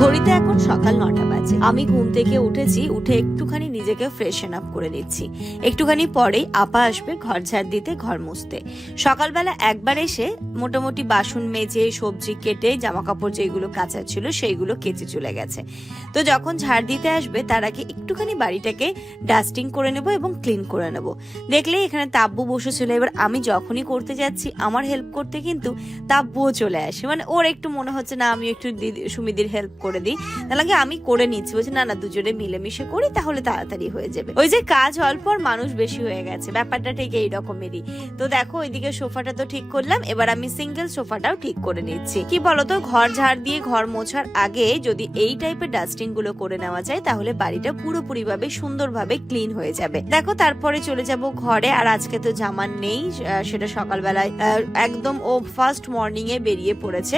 ঘড়িতে এখন সকাল নটা বাজে। আমি ঘুম থেকে উঠেছি, উঠে একটুখানি নিজেকে ফ্রেশন আপ করে নিচ্ছি। একটুখানি পরেই আপা আসবে ঘর ঝাড় দিতে, ঘর মুছতে। সকালবেলা একবার এসে মোটামুটি বাসন মেজে, সবজি কেটে জামা কাপড় যেগুলো কাঁচা ছিল সেইগুলো কেচে চলে গেছে। তো যখন ঝাড় দিতে আসবে, তার আগে একটুখানি বাড়িটাকে ডাস্টিং করে নেব এবং ক্লিন করে নেব। দেখলে এখানে তাব্বু বসেছিল। এবার আমি যখনই করতে যাচ্ছি, আমার হেল্প করতে কিন্তু তাব্বুও চলে আসে। মানে ওর একটু মনে হচ্ছে, না আমি একটু সুমিদির হেল্প করে দিই। তাহলে আমি করে নিচ্ছি। বলছি, না না, দুজনে মিলেমিশে করি, তাহলে তাড়াতাড়ি হয়ে যাবে। ওই যে কাজ অল্প মানুষ বেশি হয়ে গেছে। ব্যাপারটা ঠিক এই রকমেরই। তো দেখো, ওইদিকে সোফাটা তো ঠিক করলাম। এবার আমি সিঙ্গেল সোফাটাও ঠিক করে নিচ্ছি। কি বলতো, ঘর ঝাড় দিয়ে ঘর মোছার আগে যদি এই টাইপের ডাস্টিংগুলো করে নেওয়া যায়, তাহলে বাড়িটা পুরোপুরি ভাবে সুন্দরভাবে ক্লিন হয়ে যাবে। দেখো, তারপরে চলে যাব ঘরে। আর আজকে তো জামান নেই সেটা সকালবেলায় একদম ও ফার্স্ট মর্নিং এ বেরিয়ে পড়েছে।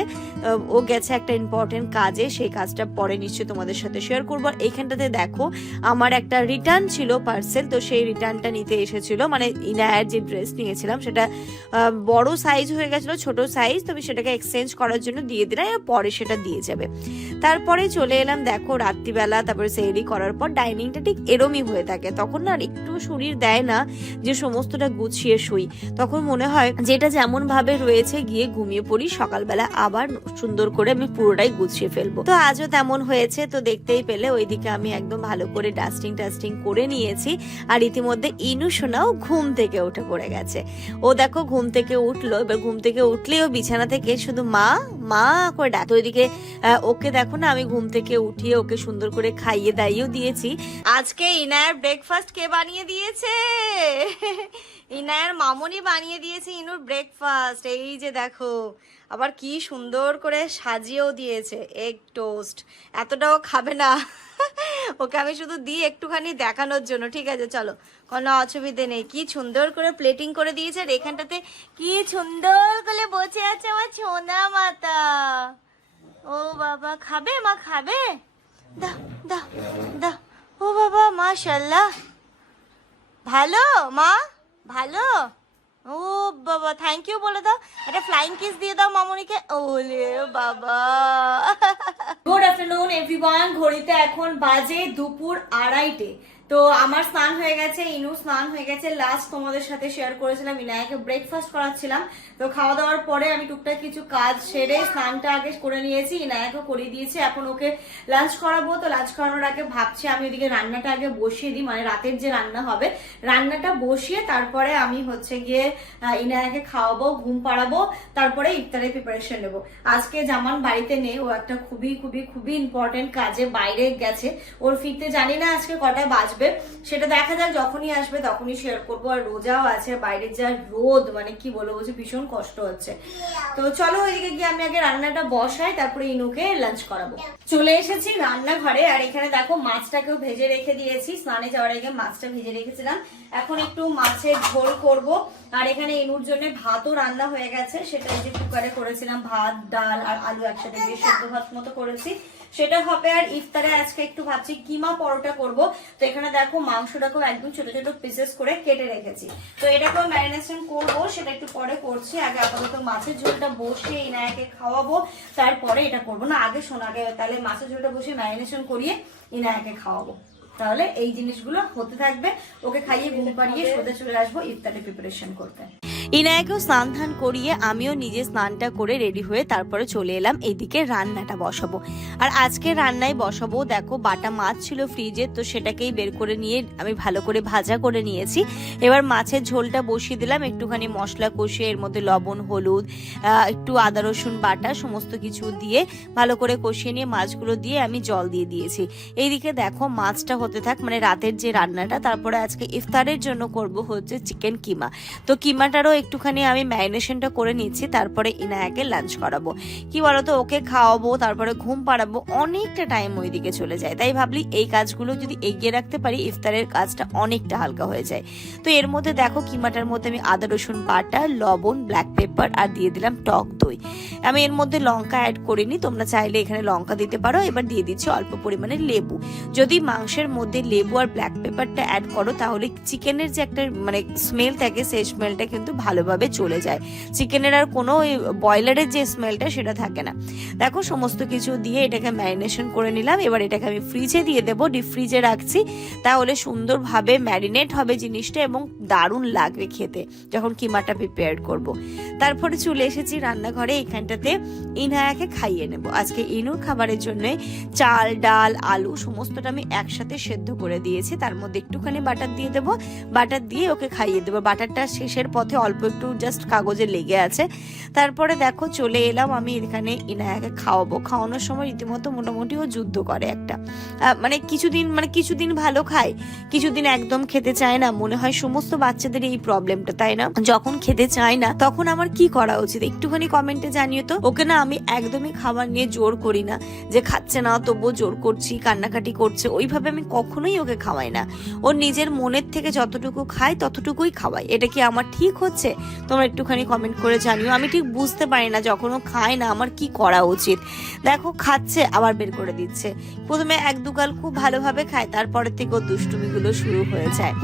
ও গেছে একটা ইম্পর্টেন্ট কাজে, সেই কাজটা পরে নিশ্চয়ই তোমাদের সাথে শেয়ার করব। আর এইখানটাতে দেখো, আমার একটা রিটার্ন ছিল পার্সেল তো সেই রিটার্নটা নিতে এসেছিল। মানে ইনায়ার যে ড্রেস নিয়েছিলাম, সেটা বড় সাইজ হয়ে গেছিল, ছোট সাইজ তো আমি সেটাকে এক্সচেঞ্জ করার জন্য দিয়ে দিলাম আর পরে সেটা দিয়ে যাবে। তারপরে চলে এলাম, দেখো, রাত্রিবেলা, তারপরে সেরি করার পর ডাইনিংটা ঠিক এরমই হয়ে থাকে। তখন না আর একটু শরীর দেয় না, যে সমস্তটা গুছিয়ে শুই। তখন মনে হয় যেটা যেমন ভাবে রয়েছে, গিয়ে ঘুমিয়ে পড়ি, সকালবেলা আবার সুন্দর করে আমি পুরোটাই গুছিয়ে ফেলব। তো আজও তেমন হয়েছে, তো দেখতেই পেলে ওইদিকে আমি একদম ভালো করে ডাস্টিং টাস্টিং করে নিয়েছি। আর ইতিমধ্যে ইনু সোনাও ঘুম থেকে উঠে পড়ে গেছে। ও দেখো ঘুম থেকে উঠল, এবার ঘুম থেকে উঠলেও বিছানা থেকে শুধু মা মা করে ডাক। তো ওইদিকে ওকে দেখো না আমি ঘুম থেকে উঠিয়ে ওকে সুন্দর করে খাইয়ে দাইয়েও দিয়েছি। আজকে ইনায়ার ব্রেকফাস্ট কে বানিয়ে দিয়েছে? ইনায়ার মামনি বানিয়ে দিয়েছে ইনুর ব্রেকফাস্ট এই যে দেখো, আবার কি সুন্দর করে সাজিয়েও দিয়েছে এগ টোস্ট এতটাও খাবে না। ওকে আমি শুধু দিই একটুখানি দেখানোর জন্য। ঠিক আছে, চলো। কোনো অসুবিধে নেই। কি সুন্দর করে প্লেটিং করে দিয়েছে আর এখানটাতে কি সুন্দর করে বসে আছে আমার ছোনা মাতা। ও বাবা, খাবে মা, খাবে? দা দা দা ও বাবা, মাশাল্লাহ। ভালো, মা? ভালো? ও বাবা থ্যাংক ইউ বলে দাও। একটা ফ্লাইং কিস দিয়ে দাও মামনিকে। ওলে বাবা। গুড আফটারনুন এভরিওয়ান ঘড়িতে এখন বাজে দুপুর আড়াইটে। তো আমার স্নান হয়ে গেছে ইনু স্নান হয়ে গেছে। লাস্ট তোমাদের সাথে শেয়ার করেছিলাম, ইনায়াকে ব্রেকফাস্ট করাচ্ছিলাম। তো খাওয়া দাওয়ার পরে আমি টুকটাক কিছু কাজ সেরে স্নানটা আগে করে নিয়েছি ইনায়াকে করিয়ে দিয়েছি। এখন ওকে লাঞ্চ করাবো, তো লাঞ্চ করানোর আগে ভাবছি আমি ওদিকে রান্নাটা আগে বসিয়ে দিই মানে রাতের যে রান্না হবে। রান্নাটা বসিয়ে তারপরে আমি হচ্ছে গিয়ে ইনায়াকে খাওয়াবো, ঘুম পাড়াবো, তারপরে ইফতারের প্রিপারেশন নেব। আজকে জামান বাড়িতে নেই, ও একটা খুবই খুবই খুবই ইম্পর্টেন্ট কাজে বাইরে গেছে। ওর ফিরতে জানি না আজকে কটায় বাজবে। সেটা দেখা যাক, যখনই আসবে তখনই শেয়ার করব। আর রোজাও আছে বাইরের যা রোদ মানে কি বলব বলছে ভীষণ কষ্ট হচ্ছে। তো চলো ওইদিকে গিয়ে আমি আগে রান্নাটা বসাই, তারপরে ইনুকে লাঞ্চ করাবো। চলে এসেছি রান্নাঘরে, আর এখানে দেখো মাছটাকেও ভেজে রেখে দিয়েছি। স্নানে যাওয়ার আগে মাছটা ভেজে রেখেছিলাম। এখন একটু মাছের ঝোল করব। আর এখানে ইনুর জন্য ভাতও রান্না হয়ে গেছে। সেটা যে কুকারে করেছিলাম, ভাত, ডাল আর আলু একসাথে দিয়ে সেদ্ধ ভাত মতো করেছি। সেটা হবে আর ইফতারে আজকে একটু ভাবছি কিমা পরোটা করব। তো এখানে দেখো মাংসটাকেও একদম ছোট ছোট পিসেস করে কেটে রেখেছি। তো এটাকেও ম্যারিনেশন করব, সেটা একটু পরে করছি। আগে আপাতত মাছের ঝোলটা বসিয়ে ইনায়াকে খাওয়াবো, তারপরে এটা করব। না, আগে শোন, আগে তাহলে মাছের ঝোলটা বসে ম্যারিনেশন করিয়ে ইনায়াকে খাওয়াবো। তাহলে এই জিনিসগুলো হতে থাকবে। ওকে খাইয়ে ঘুম পাড়িয়ে সোজা চলে আসব ইফতারের প্রিপারেশন করতে। ইনায়াকেও স্নান ধান করিয়ে আমিও নিজে স্নানটা করে রেডি হয়ে তারপরে চলে এলাম এদিকে রান্নাটা বসাবো। আর আজকে রান্নায় বসাবো, দেখো বাটা মাছ ছিল ফ্রিজে, তো সেটাকেই বের করে নিয়ে আমি ভালো করে ভাজা করে নিয়েছি। এবার মাছের ঝোলটা বসিয়ে দিলাম, একটুখানি মশলা কষিয়ে এর মধ্যে লবণ, হলুদ একটু আদা, রসুন, বাটা সমস্ত কিছু দিয়ে ভালো করে কষিয়ে নিয়ে মাছগুলো দিয়ে আমি জল দিয়ে দিয়েছি। এইদিকে দেখো মাছটা হতে থাক মানে রাতের যে রান্নাটা, তারপরে আজকে ইফতারের জন্য করব হচ্ছে চিকেন কিমা। তো কিমাটারও একটুখানি আমি ম্যারিনেশনটা করে নিচ্ছি, তারপরে ইনায়াকে লাঞ্চ করাবো। কি বলতো, ওকে খাওয়াবো, তারপরে ঘুম পাড়াবো, অনেকটা টাইম ওইদিকে চলে যায়। তাই ভাবলি এই কাজগুলো যদি এগিয়ে রাখতে পারি, ইফতারের কাজটা অনেকটা হালকা হয়ে যায়। তো এর মধ্যে দেখো, কিমাটার মধ্যে আমি আদা, রসুন বাটা, লবণ ব্ল্যাক পেপার আর দিয়ে দিলাম টক দই। আমি এর মধ্যে লঙ্কা অ্যাড করিনি, তোমরা চাইলে এখানে লঙ্কা দিতে পারো। এবার দিয়ে দিচ্ছি অল্প পরিমাণে লেবু। যদি মাংসের মধ্যে লেবু আর ব্ল্যাক পেপারটা অ্যাড করো, তাহলে চিকেনের যে একটা মানে স্মেল থাকে, সেই স্মেলটা কিন্তু ভালোভাবে চলে যায়। চিকেনের আর কোনো ওই ব্রয়লারের যে স্মেলটা সেটা থাকে না। দেখো, সমস্ত কিছু দিয়ে এটাকে ম্যারিনেশন করে নিলাম। এবার এটাকে আমি ফ্রিজে দিয়ে দেবো। ডিপ ফ্রিজে রাখছি। তাহলে সুন্দরভাবে ম্যারিনেট হবে জিনিসটা এবং দারুণ লাগবে খেতে, যখন কিমাটা প্রিপেয়ার করব। তারপরে চলে এসেছি রান্নাঘরে। এখানটাতে ইনহায়াকে খাইয়ে নেব। আজকে ইনুর খাবারের জন্য চাল, ডাল, আলু সমস্তটা আমি একসাথে সেদ্ধ করে দিয়েছি। তার মধ্যে একটুখানি বাটার দিয়ে দেবো। বাটার দিয়ে ওকে খাইয়ে দেবো। বাটারটা শেষের পথে অল্প একটু জাস্ট কাগজে লেগে আছে। তারপরে দেখো চলে এলাম আমি এখানে ইনায়াকে খাওয়াবো। খাওয়ানোর সময় রীতিমতো মোটামুটি ও যুদ্ধ করে একটা। মানে কিছুদিন মানে কিছুদিন ভালো খায়, কিছুদিন একদম খেতে চায় না। মনে হয় সমস্ত বাচ্চাদের এই প্রবলেমটা তাই না? যখন খেতে চায় না, তখন আমার কি করা উচিত? একটুখানি কমেন্টে জানিও তো। ওকে না আমি একদমই খাবার নিয়ে জোর করি না। যে খাচ্ছে না, তবুও জোর করছি, কান্নাকাটি করছে। ওইভাবে আমি কখনোই ওকে খাওয়াই না। ও নিজের মনের থেকে যতটুকু খায়, ততটুকুই খাওয়াই এটা কি আমার ঠিক হচ্ছে? তোমরা একটুখানি কমেন্ট করে জানিও। আমি ঠিক বুঝতে পারি না যখন ও খায় না, আমার কি করা উচিত? দেখো, খাচ্ছে, আবার বের করে দিচ্ছে। প্রথমে এক দুকাল খুব ভালোভাবে খায়, তারপরের থেকে ওর দুষ্টুমিগুলো শুরু হয়ে যায়।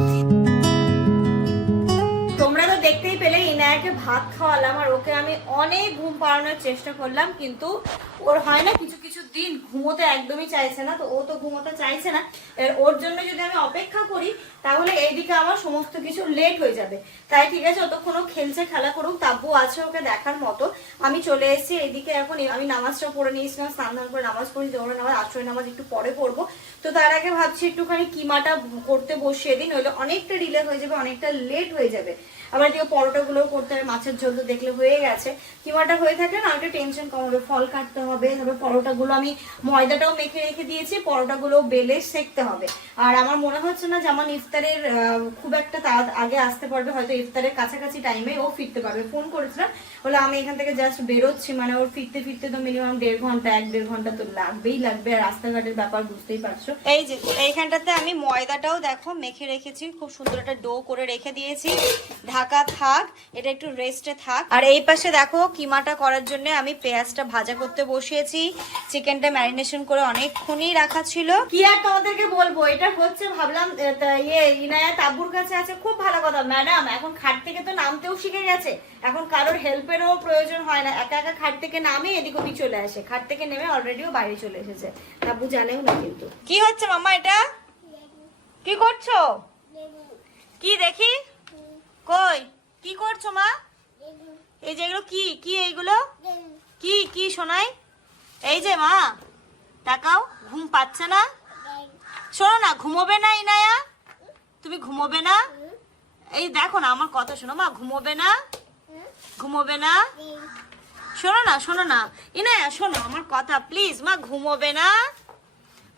ইনায়াকে ভাত খাওয়ালাম আর ওকে আমি অনেক ঘুম পাড়ানোর চেষ্টা করলাম, কিন্তু ওর হয় না, কিছু কিছু দিন ঘুমোতে একদমই চাইছে না, তো ও তো ঘুমোতে চাইছে না। এর ওর জন্য যদি আমি অপেক্ষা করি, তাহলে এইদিকে আমার সমস্ত কিছু লেট হয়ে যাবে। তাই ঠিক আছে, অতক্ষণ খেলছে, খেলা করুক, তাব্বু আছে ওকে দেখার মতো। আমি চলে এসেছি, এইদিকে এখন আমি নামাজটা পড়ে নিয়েছিলাম, স্নান ধান করে নামাজ পড়ি দৌড়ে নামাজ আশ্রয় নামাজ একটু পরে পড়ব। তো তার আগে ভাবছি একটুখানি কিমাটা করতে বসিয়ে দিন নইলে অনেকটা ডিলে হয়ে যাবে, অনেকটা লেট হয়ে যাবে। আবার এদিকে পরোটাগুলো করতে হবে মাছের ঝোল তো দেখলে হয়ে গেছে। কিমাটা হয়ে থাকলে না একটা টেনশন কম হবে, ফল কাটতে হবে, তারপরে পরোটাগুলো আমি ময়দাটাও মেখে রেখে দিয়েছি পরোটাগুলো বেলে সেকতে হবে। আর আমার মনে হচ্ছে না যে আমার ইফতারের খুব একটা তাড়া আগে আসতে পারবে, হয়তো ইফতারের কাছাকাছি টাইমে ও ফিরতে পারবে। ফোন করেছিলাম বলে আমি এখান থেকে জাস্ট বেরোচ্ছি মানে ওর ফিরতে ফিরতে তো মিনিমাম দেড় ঘণ্টা, এক দেড় ঘণ্টা তো লাগবেই লাগবে, আর রাস্তাঘাটের ব্যাপার বুঝতেই পারছ। এই যে, এইখানটাতে আমি ময়দাটাও দেখো, মেখে রেখেছি, খুব সুন্দর একটা ডো করে রেখে দিয়েছি। ঢাকা থাক এটা একটু রেস্টে থাক। আর এই পাশে দেখো কিমাটা করার জন্য আমি পেঁয়াজটা ভাজা করতে বসিয়েছি। চিকেনটা ম্যারিনেশন করে অনেকক্ষণই রাখা ছিল। কি আর তোমাদেরকে বলব? এটা হচ্ছে ভাবলাম ইয়ে ইনায়া তাবুর কাছে আছে। খুব ভালো কথা। ম্যাডাম এখন খাট থেকে তো নামতেও শিখে গেছে। এখন কারোর হেল্পেরও প্রয়োজন হয় না। একা একা খাট থেকে নামে এদিক ওদিক চলে আসে। খাট থেকে নেমে অলরেডিও বাইরে চলে এসেছে। তাবু জানেও না কিন্তু। কি হচ্ছে মামা এটা? কি করছ? কি দেখি? কই? কি করছ মা? এই যেগুলো কি? কি এইগুলো? কি কি শোনাই এই যে মা তাকাও ঘুম পাচ্ছে না? শোনো না ঘুমোবে না ইনায়া? তুমি ঘুমোবে না? এই দেখো না আমার কথা শোনো মা ঘুমোবে না? ঘুমোবে না? শোনো না শোনো না। ইনায়া শোনো আমার কথা প্লিজ মা ঘুমোবে না?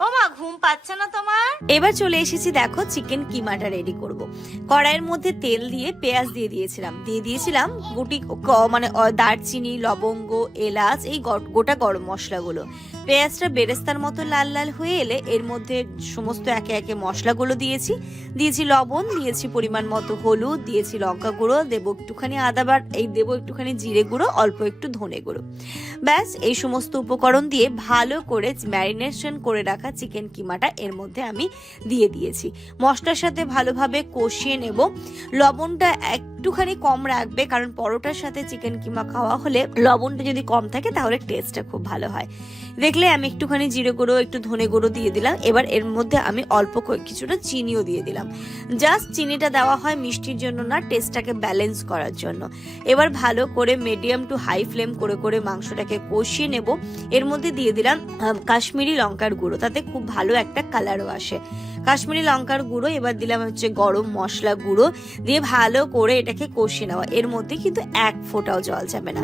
ও মা ঘুম পাচ্ছে না তোমার? এবার চলে এসেছি দেখো চিকেন কিমাটা রেডি করব। কড়াইয়ের মধ্যে তেল দিয়ে পেঁয়াজ দিয়ে দিয়েছিলাম। দিয়ে দিয়েছিলাম গুটি ক- মানে দারচিনি, লবঙ্গ, এলাচ, এই গোটা গরম মশলাগুলো। পেঁয়াজটা বেরেস্তার মতো লাল লাল হয়ে এলে এর মধ্যে সমস্ত একে একে মশলাগুলো দিয়েছি। দিয়েছি লবণ, দিয়েছি পরিমাণ মতো হলুদ, দিয়েছি লঙ্কা গুঁড়ো, দেবো একটুখানি আদা বাট, এই দেবো একটুখানি জিরে গুঁড়ো, অল্প একটু ধনে গুঁড়ো। ব্যাস, এই সমস্ত উপকরণ দিয়ে ভালো করে ম্যারিনেশন করে রাখা চিকেন কিমাটা এর মধ্যে আমি দিয়ে দিয়েছি। মশলার সাথে ভালোভাবে কষিয়ে নেব। লবণটা একটুখানি কম রাখবে, কারণ পরোটার সাথে চিকেন কিমা খাওয়া হলে লবণটা যদি কম থাকে তাহলে টেস্টটা খুব ভালো হয়। দেখলে আমি একটুখানি জিরে গুঁড়ো, একটু ধনে গুঁড়ো দিয়ে দিলাম। এবার এর মধ্যে আমি অল্প কিছুটা চিনিও দিয়ে দিলাম। জাস্ট চিনিটা দেওয়া হয় মিষ্টির জন্য না টেস্টটাকে ব্যালেন্স করার জন্য। এবার ভালো করে মিডিয়াম টু হাই ফ্লেম করে করে মাংসটাকে কষিয়ে নেব। এর মধ্যে দিয়ে দিলাম কাশ্মীরি লঙ্কার গুঁড়ো, তাতে খুব ভালো একটা কালারও আসে। কাশ্মীরি লঙ্কার গুঁড়ো, এবার দিলাম হচ্ছে গরম মশলা গুঁড়ো দিয়ে ভালো করে এটাকে কষিয়ে নেওয়া। এর মধ্যে কিন্তু এক ফোঁটাও জল যাবে না।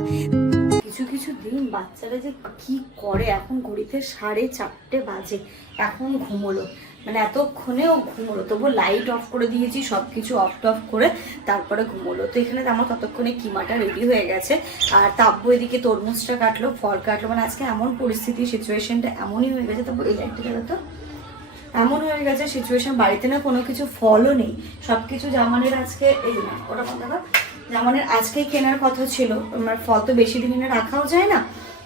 কিছু কিছু দিন বাচ্চারা যে কি করে, এখন ঘড়িতে সাড়ে চারটে বাজে, এখন ঘুমোলো। মানে এতক্ষণেও ঘুমোলো, তবু লাইট অফ করে দিয়েছি সব কিছু অফ টফ করে তারপরে ঘুমোলো। তো এখানে আমার ততক্ষণে কিমাটা রেডি হয়ে গেছে। আর তাব্বু এদিকে তরমুজটা কাটলো, ফল কাটলো। মানে আজকে এমন পরিস্থিতি সিচুয়েশনটা এমনই হয়ে গেছে। তারপর এই লাইটটা তো। এমন হয়ে গেছে সিচুয়েশন বাড়িতে না কোনো কিছু ফলও নেই। সবকিছু জামানের আজকে, এই না ওটা কর জামানের আজকেই কেনার কথা ছিল। আমার ফল তো বেশি দিন রাখাও যায় না।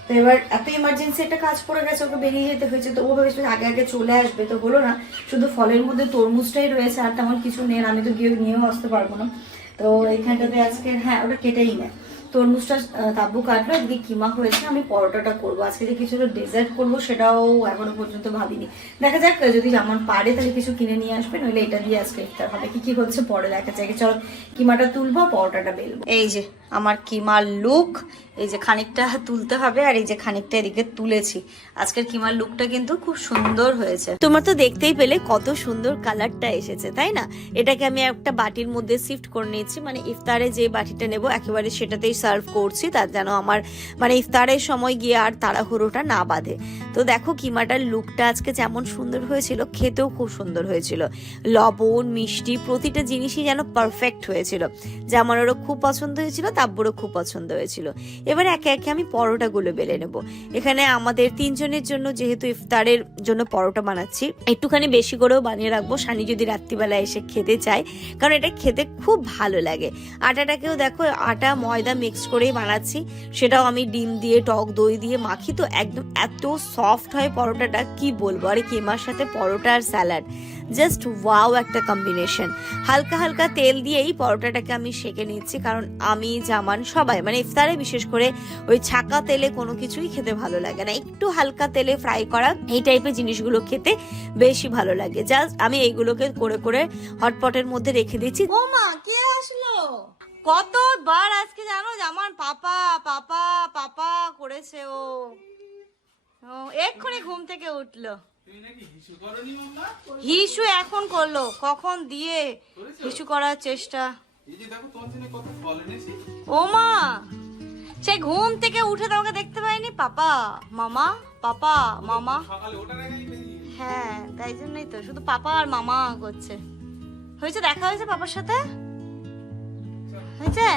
তো এবার এত ইমার্জেন্সি একটা কাজ পড়ে গেছে, ওকে বেরিয়ে যেতে হয়েছে, তো ও ভেবেছিল আগে আগে চলে আসবে, তো হলো না। শুধু ফলের মধ্যে তরমুজটাই রয়েছে, আর তেমন কিছু আর আমি তো গিয়ে নিয়েও আসতে পারব না। তো এখানটাতে আজকে হ্যাঁ ওটা কেটেই নেয় তরমুজটা তাব্বু কাটলো এদিকে কিমা হয়েছে, আমি পরোটাটা করব। আজকে যে কিছু ডেজার্ট করব, সেটাও এখনও পর্যন্ত ভাবিনি। দেখা যাক যদি যেমন পারে, তাহলে কিছু কিনে নিয়ে আসবে, নইলে এটা দিয়ে আজকে ইফতার হবে। কি কি হচ্ছে পরে দেখা যায় চলো, কিমাটা তুলবো, পরোটাটা বেলবো। এই যে, আমার কিমার লুক এই যে খানিকটা তুলতে হবে আর এই যে খানিকটা এদিকে তুলেছি। আজকের কিমার লুকটা কিন্তু খুব সুন্দর হয়েছে। তোমার তো দেখতেই পেলে কত সুন্দর কালারটা এসেছে, তাই না? এটাকে আমি একটা বাটির মধ্যে শিফট করে নিয়েছি মানে ইফতারে যে বাটিটা নেব একেবারে সেটাতেই সার্ভ করছি, তার যেন আমার মানে ইফতারের সময় গিয়ে আর তাড়াহুড়োটা না বাঁধে। তো দেখো কিমাটার লুকটা আজকে যেমন সুন্দর হয়েছিল, খেতেও খুব সুন্দর হয়েছিল। লবণ, মিষ্টি, প্রতিটা জিনিসই যেন পারফেক্ট হয়েছিল। যেমন ওরও খুব পছন্দ হয়েছিল, তাব্বুরও খুব পছন্দ হয়েছিল। এবার একে একে আমি পরোটাগুলো বেলে নেব। এখানে আমাদের তিনজনের জন্য যেহেতু ইফতারের জন্য পরোটা বানাচ্ছি, একটুখানি বেশি করেও বানিয়ে রাখব। সানি যদি রাত্রিবেলা এসে খেতে চায়, কারণ এটা খেতে খুব ভালো লাগে। আটাটাকেও দেখো, আটা, ময়দা মিক্স করেই বানাচ্ছি। সেটাও আমি ডিম দিয়ে, টক দই দিয়ে মাখি। তো একদম এত সফট হয় পরোটাটা, কি বলব? আর কেমার সাথে পরোটা আর স্যালাড জাস্ট ওয়াও একটা কম্বিনেশন হালকা হালকা তেল দিয়েই পরোটাটাকে আমি সেকে নিচ্ছি, কারণ আমি, জামান, সবাই মানে ইফতারে বিশেষ করে ওই ছাকা তেলে কোনো কিছুই খেতে ভালো লাগে না। একটু হালকা তেলে ফ্রাই করা, এই টাইপের জিনিসগুলো খেতে বেশি ভালো লাগে। জাস্ট আমি এইগুলোকে করে করে হটপটের মধ্যে রেখে দিচ্ছি। ও মা, কে আসলো? কতবার আজকে জানো জামান পাপা পাপা পাপা করেছে ও, এক্ষুনি ঘুম থেকে উঠল। হিসু এখন করল কখন দিয়ে হিসু করার চেষ্টা। ও মা সে ঘুম থেকে উঠে তোমাকে দেখতে পাইনি? পাপা মামা পাপা মামা। হ্যাঁ তাই জন্যই তো শুধু পাপা আর মামা করছে। হয়েছে দেখা হয়েছে পাপার সাথে? হয়েছে?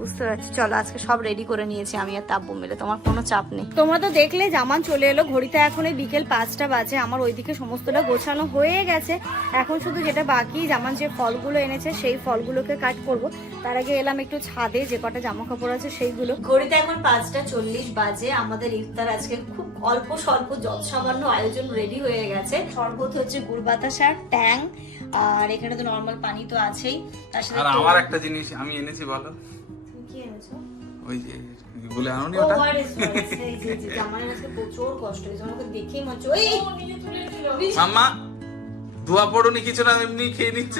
বুঝতে পারছি। চলো আজকে সব রেডি করে নিয়েছি আমি আর তাব্বু মিলে। তোমার কোনো চাপ নেই। তোমরা তো দেখলে জামান চলে এলো। ঘড়িতে এখন এই বিকেল পাঁচটা বাজে। আমার ওইদিকে সমস্তটা গোছানো হয়ে গেছে। এখন শুধু যেটা বাকি জামান যে ফলগুলো এনেছে সেই ফলগুলোকে কাট করব। তার আগে এলাম একটু ছাদে যে কটা জামা কাপড় আছে সেইগুলো। ঘড়িতে এখন পাঁচটা চল্লিশ বাজে। আমাদের ইফতার আজকে খুব অল্প স্বল্প যত সামান্য আয়োজন রেডি হয়ে গেছে। শরবত হচ্ছে গুড় বাতাসার ট্যাং। আর এখানে তো নর্মাল পানি তো আছেই। তার সাথে আমার একটা জিনিস আমি এনেছি বলো। এনেছো ওই যে বলে আনোনি ওটা? আজকে প্রচুর কষ্ট হয়েছে আমাকে দেখেই মনে ওই! বিশ- মাম্মা ধোয়া পড়ুনি কিছু না এমনি খেয়ে নিচ্ছ?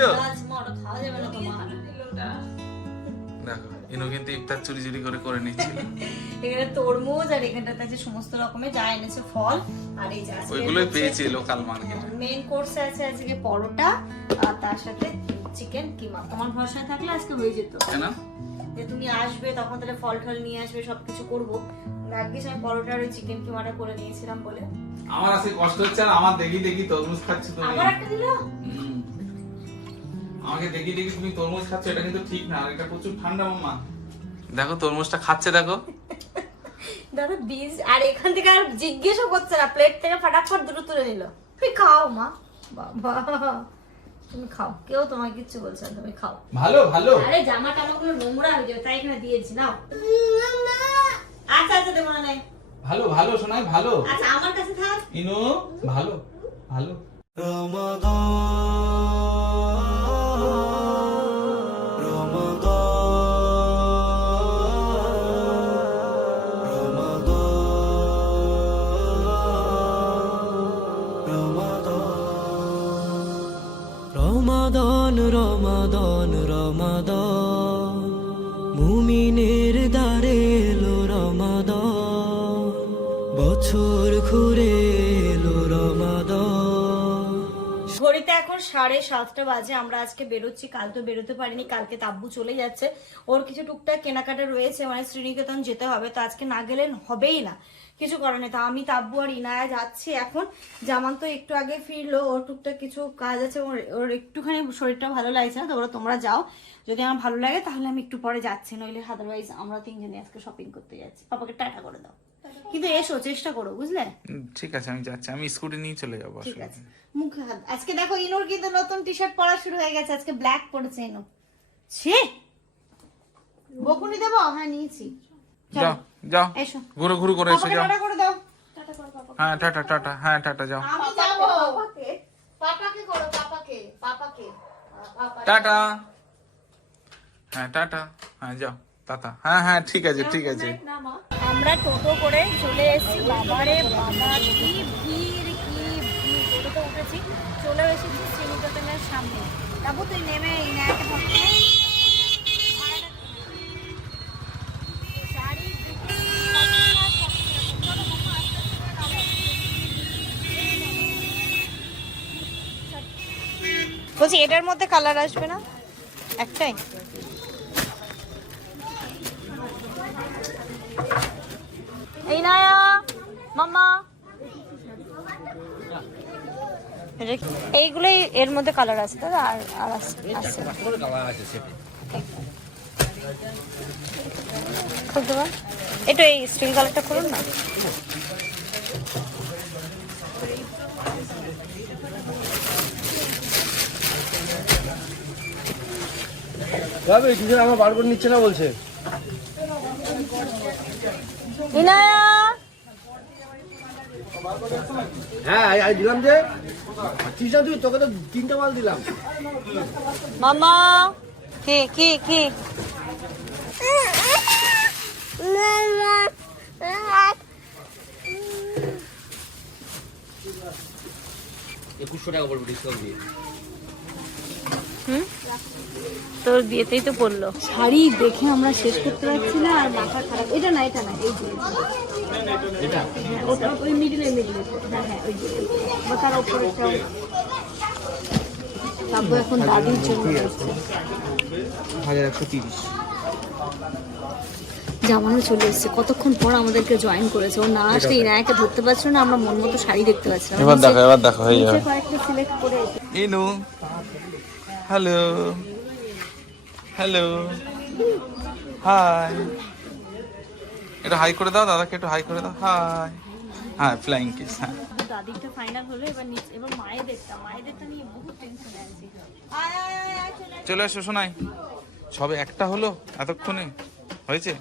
দেখো ইনু কিন্তু ইফতার চুরি চুরি করে করে নিচ্ছিল। এখানে তরমুজ আর এখানটাতে আছে সমস্ত রকমের যা এনেছে ফল আর এই যে ওইগুলোই পেয়েছি লোকাল মার্কেট মেন কোর্সে আছে আজকে পরোটা আর তার সাথে চিকেন কিমা। তোমার ভরসায় থাকলে আজকে হয়ে যেত। কেন? যে তুমি আসবে তখন তাহলে ফল টল নিয়ে আসবে সবকিছু করব। ভাগ্যিস আমি পরোটা আর ওই চিকেন কিমাটা করে নিয়েছিলাম বলে। আমার আজকে কষ্ট হচ্ছে আর আমার দেখি দেখি তরমুজ খাচ্ছ তুমি। আবার একটা দিলো? আমাকে দেখি দেখি তুমি তরমুজ খাচ্ছ এটা কিন্তু ঠিক না আর এটা প্রচুর ঠান্ডা মাম্মা। দেখো তরমুজটা খাচ্ছে দেখো। দাদা বীজ আর এখান থেকে আর জিজ্ঞেসও করছে না প্লেট থেকে ফাটাফট দুটো তুলে নিল। তুমি খাও মা। বাবা। তুমি খাও। কেউ তোমাকে কিচ্ছু বলছে না তুমি খাও। ভালো ভালো। আরে জামা টামাগুলো নোংরা হয়ে যাবে তাই এখানে দিয়েছি নাও। আচ্ছা আচ্ছা দেবো না ভালো ভালো শোনায় ভালো। আচ্ছা আমার কাছে থাক। ইনু ভালো ভালো। রমাদান। রমাদান রমাদন। মুমিনের দ্বারে এলো রমাদন। বছর ঘুরে সাড়ে সাতটা বাজে, আমরা আজকে বেরোচ্ছি, কাল তো বেরোতে পারিনি, কালকে তাব্বু চলে যাচ্ছে। ওর কিছু টুকটাক কেনাকাটা রয়েছে মানে শ্রীনিকেতন যেতে হবে, তো আজকে না গেলে হবেই না, কিছু করার নেই। তো আমি তাব্বু আর ইনায়া যাচ্ছি এখন। জামান তো একটু আগে ফিরলো, ওর টুকটাক কিছু কাজ আছে, ওর ওর একটুখানি শরীরটা ভালো লাগছে না তো ওরা তোমরা যাও। যদি আমার ভালো লাগে, তাহলে আমি একটু পরে যাচ্ছি, নইলে আদারওয়াইজ আমরা তিনজনে আজকে শপিং করতে যাচ্ছি। পাপাকে টাটা করে দাও। কিন্তু এসো চেষ্টা করো বুঝলে? ঠিক আছে আমি যাচ্ছি। আমি স্কুটি নিয়ে চলে যাব ঠিক আছে। মুখে হাত আজকে দেখো ইনুর কিন্তু নতুন টি শার্ট পরা শুরু হয়ে গেছে আজকে ব্ল্যাক পড়েছে ইনু। ছে! বকুনি দেবো? হ্যাঁ নিয়েছি। যাও যাও। এসো। ঘুরো ঘুরো করে এসো যাও। টাটা করে দাও। হ্যাঁ টাটা টাটা হ্যাঁ টাটা যাও। আমি যাব। পাপাকে। পাপাকে করো পাপাকে পাপাকে। টাটা। হ্যাঁ টাটা। হ্যাঁ যাও। টাটা। হ্যাঁ হ্যাঁ ঠিক আছে ঠিক আছে। আমরা টোটো করে চলে এসেছি। বাবারে বাবা, কি ভিড় কি ভিড়। টোটোতে উঠেছি চলে এসেছি শ্রীনিকেতনের সামনে। তারপর তুই নেমে এই বলছি, এটার মধ্যে কালার আসবে না? একটাই? এই নায়া মামা এটা এইগুলোই এর মধ্যে কালার আছে দাদা আর আর আছে। একটু এই স্টিল কালারটা করুন না। আমার বার করে নিচ্ছে না বলছে। ইনায়া? হ্যাঁ দিলাম যে। তুই তোকে তো তিনটা মাল দিলাম। মামা কি কি কি? একুশশো টাকা পড়বে ডিসকাউন্ট দিয়ে। হুম? তোর বিয়েতেই তো পড়ল। শাড়ি দেখে আমরা শেষ করতে পারছি না আর মাথা খারাপ। এটা না এটা না এই যে। এটা? হ্যাঁ ওই মিডিলে মিডিলে হ্যাঁ হ্যাঁ ওই যে। তার ওপরেটাও তারপর এখন দাদির জন্য এসছে। হাজার একশো তিরিশ। জামানো চলে এসেছে। কতক্ষণ পর আমাদেরকে জয়েন করেছে? ও না আসলে ইনায়াকে ধরতে পারছিল না আমরা মন মতো শাড়ি দেখতে পাচ্ছিলাম। এবার দেখো এবার দেখো হয়ে যাবে। কয়েকটা সিলেক্ট করে হ্যালো হ্যালো হাই এটা হাই করে দাও দাদাকে একটু হাই করে দাও। হাই হ্যাঁ ফ্লাইং কিস হ্যাঁ দাদিরটা ফাইনাল হলো এবার নিচে এবার মায়েদেরটা মায়েদেরটা নিয়ে বহুত টেনশন আছে। চলে আসো। শোনাই সবে একটা হলো এতক্ষণে। হয়েছে?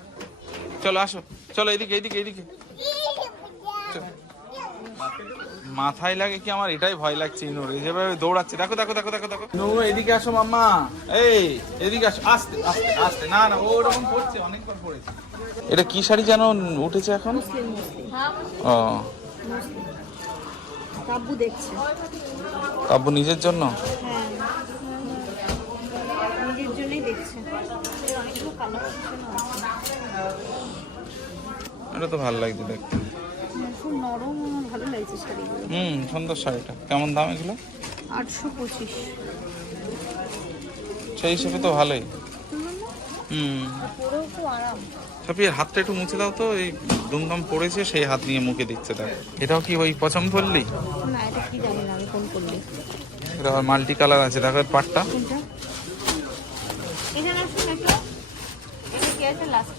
চলো আসো। চলো এদিকে এদিকে এদিকে। চলো। মাথায় লাগে কি আমার? এটাই ভয় লাগছে ইনুর। এই যেভাবে দৌড়াচ্ছে। দেখো দেখো দেখো দেখো দেখো। নু এদিকে আসো মাম্মা। এই এদিকে আসো। আস্তে আস্তে আস্তে। না না ও ওরকম পড়ছে অনেকবার পড়েছে। এটা কি শাড়ি যেন উঠেছে এখন? ও। কাব্বু দেখছে। কাব্বু নিজের জন্য? হ্যাঁ। নিজের জন্যই দেখছে। এটা তো ভালো লাগছে দেখতে। খুব নরম আমার ভালো লাগছে শাড়িগুলো। হুম সুন্দর শাড়িটা। কেমন দাম এগুলো? আটশো পঁচিশ। সেই হিসেবে তো ভালোই। হুম। হাতটা একটু মুছে দাও তো এই দুমদাম পড়েছে সেই হাত নিয়ে মুখে দিচ্ছে দেখ। এটাও কি ওই পছন্দ করলি না এটা কি জানি না আমি কোন করলি? এটা মাল্টি কালার আছে দেখো পাটটা। এখানে আসুন একটু। এটা কি আছে লাস্ট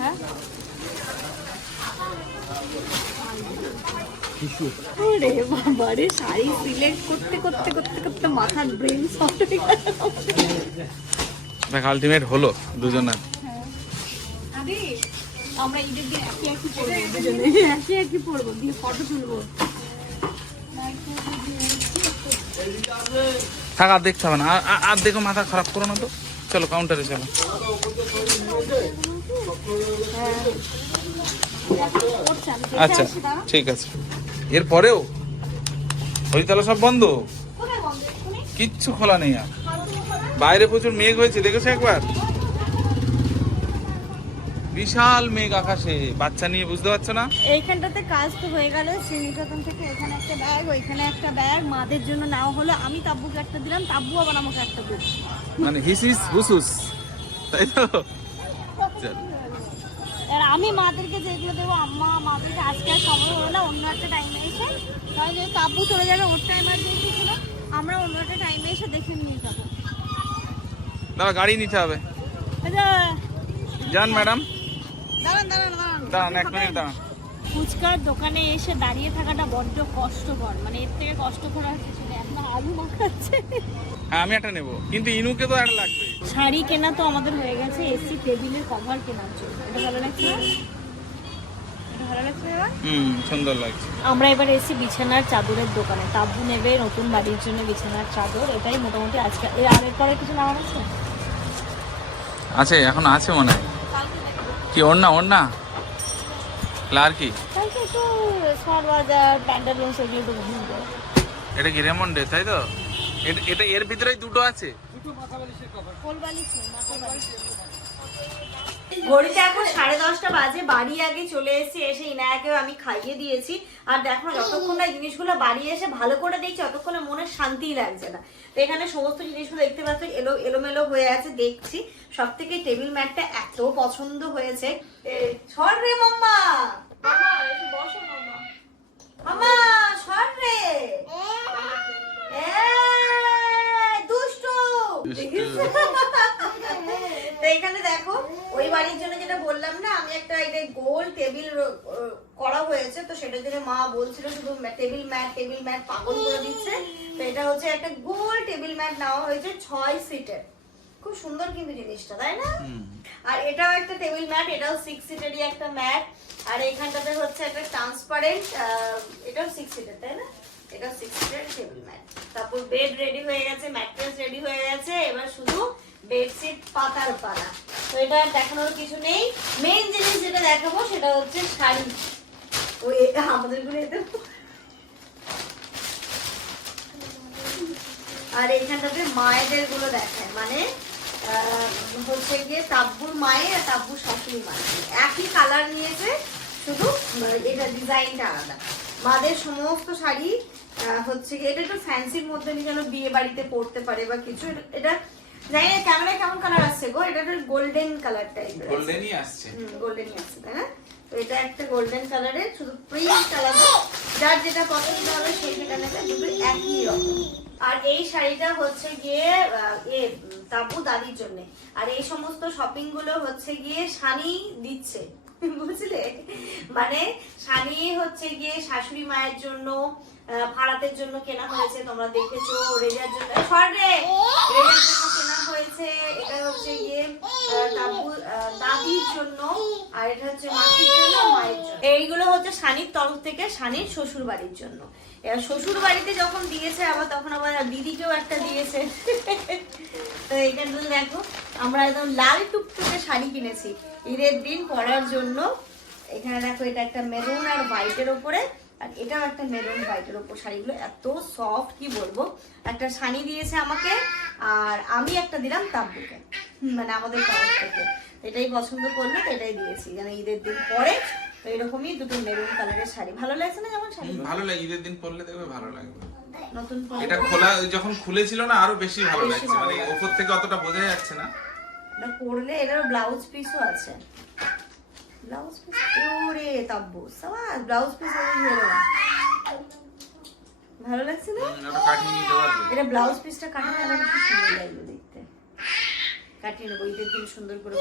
হ্যাঁ? ওরে বাবারে শাড়ি সিলেক্ট করতে করতে করতে করতে মাথার ব্রেন সফট হয়ে গেল। আলটিমেট হলো দুজনের। আরে আমরা ঈদের দিন একই একই পরবো দুজনে। একই একই পরবো দিয়ে ফটো তুলবো। থাক আর দেখতে হবে না। আর- দেখো মাথা খারাপ করো না তো। চলো কাউন্টারে চলো। দেখে আচ্ছা ঠিক আছে। এরপরেও? হরিতলা সব বন্ধ? কিচ্ছু খোলা নেই আর। বাইরে প্রচুর মেঘ হয়েছে দেখেছ একবার? বিশাল মেঘ আকাশে বাচ্চা নিয়ে বুঝতে পারছ না? এইখানটাতে কাজ তো হয়ে গেল শ্রীনিকেতন থেকে এখানে একটা ব্যাগ ওইখানে একটা ব্যাগ মাদের জন্য নেওয়া হলো। আমি তাব্বুকে একটা দিলাম তাব্বু আবার আমাকে একটা দিল। মানে হিস হিস হুসুস তাই তো? চলো। আর আমি মাদেরকে যেগুলো দেবো আম্মা মাদেরকে আজকে আর সময় হলো না অন্য একটা টাইমে এসে তাই যদি তাব্বু চলে যাবে ওর টাইম আর ছিল আমরা অন্য একটা টাইমে এসে দেখে নিয়ে যাব। দাঁড়া গাড়ি নিতে হবে। আচ্ছা। যান ম্যাডাম। দাঁড়ান দাঁড়ান দাঁড়ান। দাঁড়ান এক মিনিট দাঁড়ান। ফুচকার দোকানে এসে দাঁড়িয়ে থাকাটা বড্ড কষ্টকর। মানে এর থেকে কষ্টকর আর কিছু নেই। এখন আলু মাখাচ্ছে। হ্যাঁ আমি একটা নেব। কিন্তু ইনুকে তো একটা লাগবে। শাড়ি কেনা তো আমাদের হয়ে গেছে এসি টেবিলের কভার কেনার জন্য। এটা ভালো লাগছে না? ভালো লাগছে এবার হুম সুন্দর লাগছে। আমরা এবার এসেছি বিছানার চাদরের দোকানে। তাব্বু নেবে নতুন বাড়ির জন্য বিছানার চাদর। এটাই মোটামুটি আজকে। এর আগের পরে কিছু নেওয়া আছে? আছে এখন আছে মনে হয়। কি ওর না ওর না আর কি? কালকে একটু স্মার্ট বাজার প্যান্টালুন সেগুলো একটু ঘুরবো এটা কি রেমন্ডে তাই তো এটা- এটা এর ভিতরেই দুটো আছে। ঘড়িতে এখন সাড়ে দশটা বাজে, বাড়ি আগে চলে এসেছি এসে ইনায়াকেও আমি খাইয়ে দিয়েছি। আর দেখো যতক্ষণ না জিনিসগুলো বাড়ি এসে ভালো করে দেখছি, ততক্ষণে মনে শান্তিই লাগছে না। তো এখানে সমস্ত জিনিসগুলো দেখতে পাচ্ছ, এলো এলোমেলো হয়ে আছে, দেখছি। সব থেকে টেবিল ম্যাটটা এত পছন্দ হয়েছে। সর রে মাম্মা! মাম্মা সর রে! তো এখানে দেখো ওই বাড়ির জন্য যেটা বললাম না আমি একটা এটা গোল টেবিল করা হয়েছে তো সেটার জন্য মা বলছিল শুধু টেবিল ম্যাট টেবিল ম্যাট পাগল করে দিচ্ছে। তো এটা হচ্ছে একটা গোল টেবিল ম্যাট নেওয়া হয়েছে ছয় সিটের খুব সুন্দর কিন্তু জিনিসটা তাই না? আর এটাও একটা টেবিল ম্যাট এটাও সিক্স সিটেরই একটা ম্যাট আর এখানটাতে হচ্ছে একটা ট্রান্সপারেন্ট এটাও সিক্স সিটের তাই না? এটা সিক্স টেবিল ম্যাট তারপর বেড রেডি হয়ে গেছে ম্যাট্রেস রেডি হয়ে গেছে, এবার শুধু বেডশিট পাতার পালা তো এটা দেখানোর কিছু নেই। মেইন জিনিস যেটা দেখাবো সেটা হচ্ছে শাড়ি। ওই আমাদেরগুলো এতে আর এইখানটাতে মায়েদেরগুলো দেখায়। মানে হচ্ছে গিয়ে তাব্বুর মায়ের আর তাব্বুর শাশুড়ি মায়ের একই কালার নিয়েছে, শুধু এটা ডিজাইনটা আলাদা। মাদের সমস্ত শাড়ি হচ্ছে এটা একটু ফ্যান্সির মধ্যে যেন বিয়ে বাড়িতে পড়তে পারে বা কিছু। এটা- জানি না ক্যামেরায় কেমন কালার আসছে গো এটা একটা গোল্ডেন কালার টাইপের গোল্ডেনই আসছে। গোল্ডেনই আসছে তাই না? তো এটা একটা গোল্ডেন কালারের শুধু প্রিন্ট কালার যার যেটা পছন্দ হবে সেই সেটা নেবে দুটো একই রকম। আর এই শাড়িটা হচ্ছে গিয়ে এ তাবু দাদির জন্য। আর এই সমস্ত শপিংগুলো হচ্ছে গিয়ে শানি দিচ্ছে। বুঝলে? মানে শানি হচ্ছে গিয়ে শাশুড়ি মায়ের জন্য ভাড়াতের জন্য কেনা হয়েছে, তোমরা দেখেছ, রেজার জন্য। সর রেজার জন্য কেনা হয়েছে, এটা হচ্ছে গিয়ে দাদির জন্য, আর এটা হচ্ছে মাসির জন্য, মায়ের জন্য। এইগুলো হচ্ছে শানির তরফ থেকে শানির শ্বশুর বাড়ির জন্য। এবার শ্বশুর বাড়িতে যখন দিয়েছে আবার তখন আবার দিদিকেও একটা দিয়েছে। তো তুমি দেখো, আমরা একদম লাল টুকটুকে শাড়ি কিনেছি। ঈদের দিন পরার জন্য। এখানে দেখো, এটা একটা মেরুন আর হোয়াইটের ওপরে। আর এটাও একটা মেরুন হোয়াইটের ওপর শাড়িগুলো। এত সফট কি বলব? একটা শাড়ি দিয়েছে আমাকে, আর আমি একটা দিলাম তাব্বুকে। মানে আমাদের তরফ থেকে। এটাই পছন্দ করল তো এটাই দিয়েছি। যেন ঈদের দিন পরে তো এরকমই দুটো মেরুন কালারের শাড়ি। ভালো লাগছে না যেমন শাড়ি? ভালো লাগে ঈদের দিন পরলে দেখবে ভালো লাগবে। নতুন এটা খোলা যখন খুলেছিল না আরও বেশি ভালো লাগছে। মানে। ওপর থেকে অতটা বোঝা যাচ্ছে না। এটা পরলে এটার ব্লাউজ পিসও আছে। ব্লাউজ পিস ওরে তাব্বু সাবাস ব্লাউজ পিস ভালো লাগছে না? এটা ব্লাউজ পিসটা কাটানো আমার খুব সুন্দর লাগল দেখতে। কাটিয়ে নেব ঈদের দিন সুন্দর করে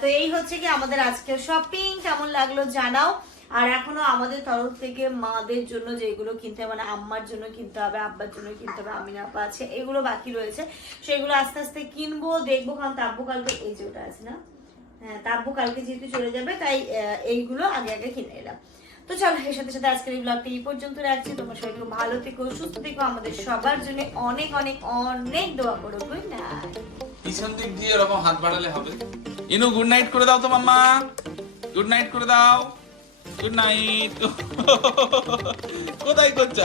তো এই হচ্ছে কি আমাদের আজকের শপিং কেমন লাগল জানাও। আর এখনও আমাদের তরফ থেকে মাদের জন্য যেগুলো কিনতে মানে আম্মার জন্য কিনতে হবে, আব্বার জন্য কিনতে হবে, আমিনা আপা আছে, এগুলো বাকি রয়েছে। সেগুলো আস্তে আস্তে কিনবো, দেখব, কারণ তাব্বু কালকে, এই যে ওটা আছে না? হ্যাঁ তাব্বু কালকে যেহেতু চলে যাবে, তাই এইগুলো আগে আগে কিনে এলাম। তো চলো, এর সাথে সাথে আজকের এই ব্লগটা এই পর্যন্ত রাখছি। তোমার সবাই ভালো থেকো, সুস্থ থেকো, আমাদের সবার জন্য অনেক অনেক অনেক দোয়া করো। গুড নাইট পিছন দিক দিয়ে এরকম হাত বাড়ালে হবে? ইনু গুড নাইট করে দাও তো, মাম্মা। গুড নাইট করে দাও। গুড নাইট কোথায় করছ?